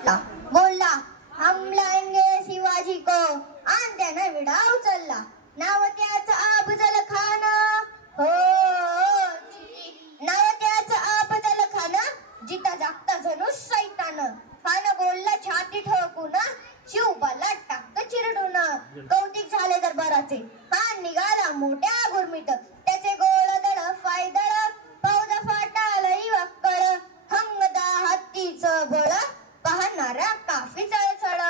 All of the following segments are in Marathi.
उठला, बोलला, हम लाएंगे शिवाजी को. आणि त्यानं विडा उचलला. नाव त्याचं अफजल खान. हो नाव त्याचं अफजल खान. जिता जागता जणू सैतान. खान बोलला छाती ठोकून, शिवबाला टाकतं चिरडून. कौतिक झाले दरबाराचे. खान निघाला मोठ्या गुरमीत. त्याचे गोळदळ फायदळ, फौज फाटालई वाक्कळ. हंगदा हत्तीचं बळ, पाहणारा काफी चळचळ.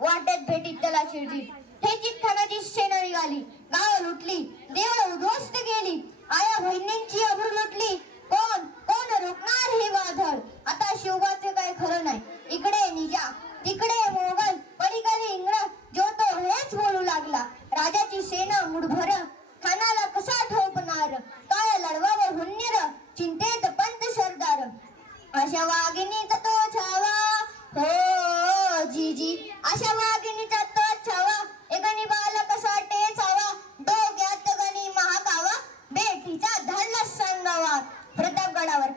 वाटेत भेटीत त्याला शिरजी, ठेचीत खानाची सेना निघाली. गाव लुटली, देवळ उद्ध्वस्त गेली. आया बहिणींची अब्रू लुटली. कोण कोण रोखणार हे वादळ. आता शिवबाचे काय खरं नाही. इकडे निजा, तिकडे मोगल, पलीकडे इंग्रज. जो तो हेच बोलू लागला. राजाची सेना मुठभर, खानाला कसा ठोपणार. काय लढवावं हुन्नर, चिंतेत पंत सरदार. अशा वाघिणीचा तो छावा. हो जीजी अशा वाघिणीचा तो छावा. एकानी बाला कसा टेचावा. डोक्यात गणी महाकावा. बेटीचा धडला सांगावा. प्रतापगडावर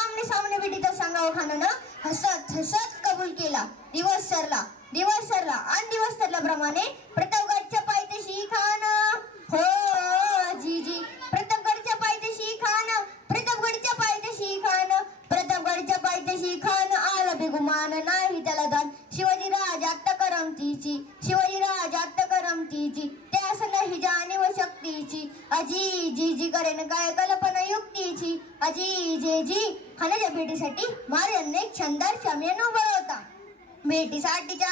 आमने सामने भेटीचा सांगावा. खानानं हसत हसत कबूल केला. दिवस सरला आणि दिवस सरल्याप्रमाणे प्रतापगडच्या पायथ्याशी खान. हो जीजी प्रतापगडच्या पायथ्याशी खान. प्रतापगडच्या पायथ्याशी खान. प्रतापगडच्या पायथ्याशी खान. आला बेगुमान नाही त्याला दान. शिवाजी राजात करमतीची. शिवाजी राजात करमतीची. त्यास नाही जाणीव शक्तीची. अजी जीजी करेन काय कल्पना युक्तीची. अजी जेजी खानाच्या भेटीसाठी महाराजांनी एक शानदार शामियाना उभा होता. भेटीसाठीच्या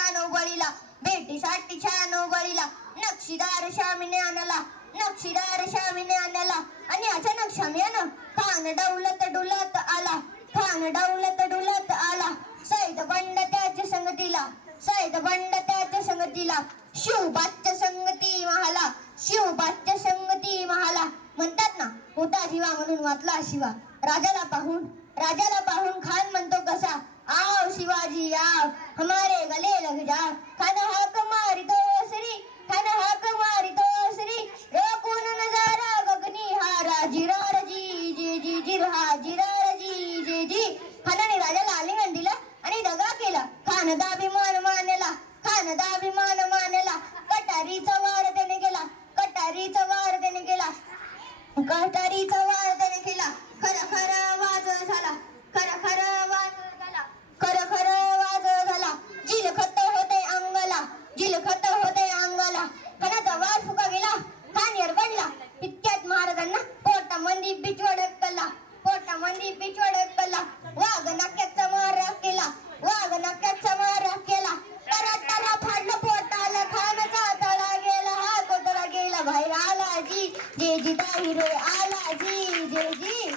नौबळीला नक्षीदार शामिने आणला. आणि अचानक शामियानं खान डौलत आला. सैद बंड त्याच्या संगतीला. शिवबाच्या संगती महाला. म्हणतात ना, होता जीवा म्हणून वाचला शिवा. राजाला पाहून खान म्हणतो कसा, आओ शिवाजी आओ, हमारे गले लग जा. खान हाक मारितो श्री. रोकून नजारा गगनी हारा. जिरार जी जिरार जी. खानाने राजाला आलिंगन दिलं आणि दगा केला. खानदाभिमान मानला. कटारीचा वार त्याने केला. खरा वाज झाला. जिलखत होते अंगाला. खानाचा वार फुका गेला. खान यरबडला. इतक्यात महाराजांना पोटामध्ये पिचवड कला. वाघ नक्याचा मारा केला. तरा फाडलं पोटाला. खानाचा तळा गेला. हा कोटला गेला बाहेर. आला जी जेजी दाहिरो आला जी जेजी.